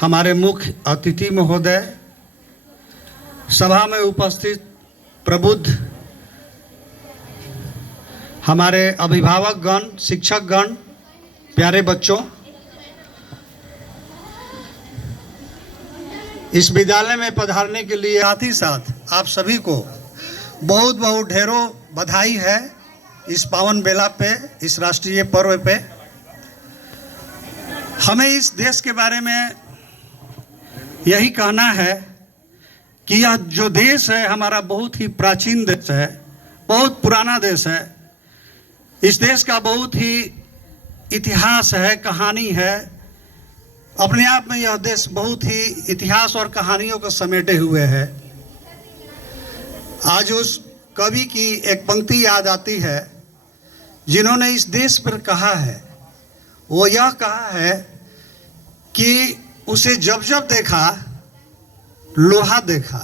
हमारे मुख्य अतिथि महोदय, सभा में उपस्थित प्रबुद्ध हमारे अभिभावकगण, शिक्षकगण, प्यारे बच्चों, इस विद्यालय में पधारने के लिए साथ ही साथ आप सभी को बहुत बहुत ढेरों बधाई है इस पावन बेला पे, इस राष्ट्रीय पर्व पे। हमें इस देश के बारे में यही कहना है कि यह जो देश है हमारा बहुत ही प्राचीन देश है, बहुत पुराना देश है। इस देश का बहुत ही इतिहास है, कहानी है। अपने आप में यह देश बहुत ही इतिहास और कहानियों को समेटे हुए है। आज उस कवि की एक पंक्ति याद आती है जिन्होंने इस देश पर कहा है। वो यह कहा है कि उसे जब जब देखा लोहा देखा,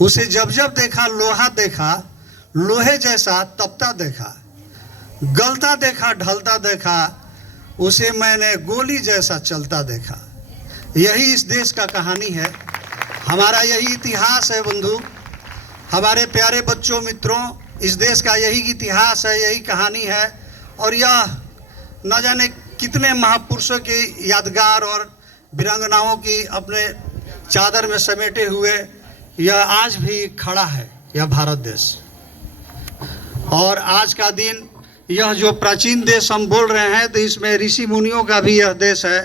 उसे जब जब देखा लोहा देखा, लोहे जैसा तपता देखा, गलता देखा ढलता देखा, उसे मैंने गोली जैसा चलता देखा। यही इस देश का कहानी है, हमारा यही इतिहास है बंधु, हमारे प्यारे बच्चों, मित्रों, इस देश का यही इतिहास है, यही कहानी है। और यह न जाने कितने महापुरुषों की यादगार और वीरांगनाओं की अपने चादर में समेटे हुए यह आज भी खड़ा है, यह भारत देश। और आज का दिन, यह जो प्राचीन देश हम बोल रहे हैं, तो इसमें ऋषि मुनियों का भी यह देश है,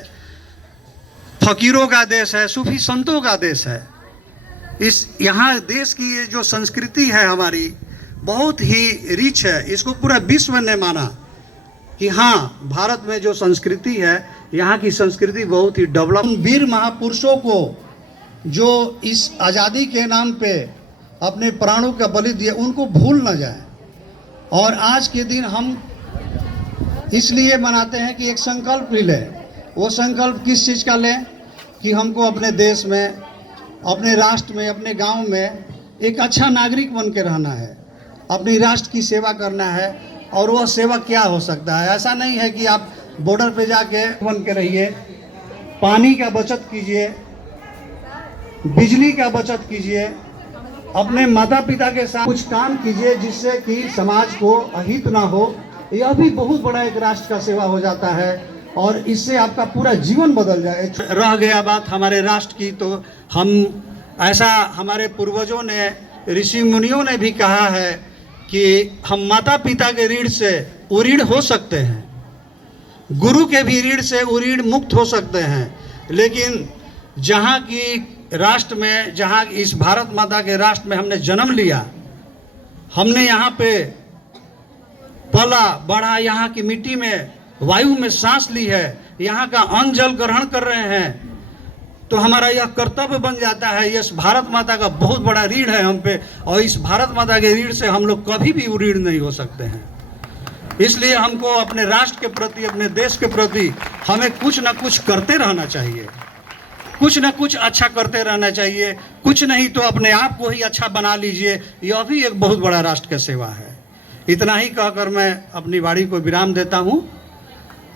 फकीरों का देश है, सूफी संतों का देश है। इस यहाँ देश की ये जो संस्कृति है हमारी बहुत ही रिच है। इसको पूरा विश्व ने माना कि हाँ, भारत में जो संस्कृति है, यहाँ की संस्कृति बहुत ही डेवलप। वीर महापुरुषों को जो इस आज़ादी के नाम पे अपने प्राणों का बलि दिया, उनको भूल न जाए। और आज के दिन हम इसलिए मनाते हैं कि एक संकल्प भी लें। वो संकल्प किस चीज़ का लें कि हमको अपने देश में, अपने राष्ट्र में, अपने गांव में एक अच्छा नागरिक बन के रहना है, अपनी राष्ट्र की सेवा करना है। और वह सेवा क्या हो सकता है? ऐसा नहीं है कि आप बॉर्डर पे जाके बन के रहिए। पानी का बचत कीजिए, बिजली का बचत कीजिए, अपने माता पिता के साथ कुछ काम कीजिए जिससे कि समाज को अहित ना हो। यह भी बहुत बड़ा एक राष्ट्र का सेवा हो जाता है और इससे आपका पूरा जीवन बदल जाए। रह गया बात हमारे राष्ट्र की, तो हम ऐसा, हमारे पूर्वजों ने, ऋषि मुनियों ने भी कहा है कि हम माता पिता के ऋण से उऋण हो सकते हैं, गुरु के भी ऋण से उऋण मुक्त हो सकते हैं, लेकिन जहाँ की राष्ट्र में, जहाँ इस भारत माता के राष्ट्र में हमने जन्म लिया, हमने यहाँ पे पला बढ़ा, यहाँ की मिट्टी में, वायु में सांस ली है, यहाँ का अन्न जल ग्रहण कर रहे हैं, तो हमारा यह कर्तव्य बन जाता है। इस भारत माता का बहुत बड़ा ऋण है हम पे, और इस भारत माता के ऋण से हम लोग कभी भी ऋण नहीं हो सकते हैं। इसलिए हमको अपने राष्ट्र के प्रति, अपने देश के प्रति हमें कुछ ना कुछ करते रहना चाहिए, कुछ ना कुछ अच्छा करते रहना चाहिए। कुछ नहीं तो अपने आप को ही अच्छा बना लीजिए, यह भी एक बहुत बड़ा राष्ट्र की सेवा है। इतना ही कहकर मैं अपनी वाणी को विराम देता हूँ।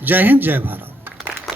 जय हिंद, जय भारत।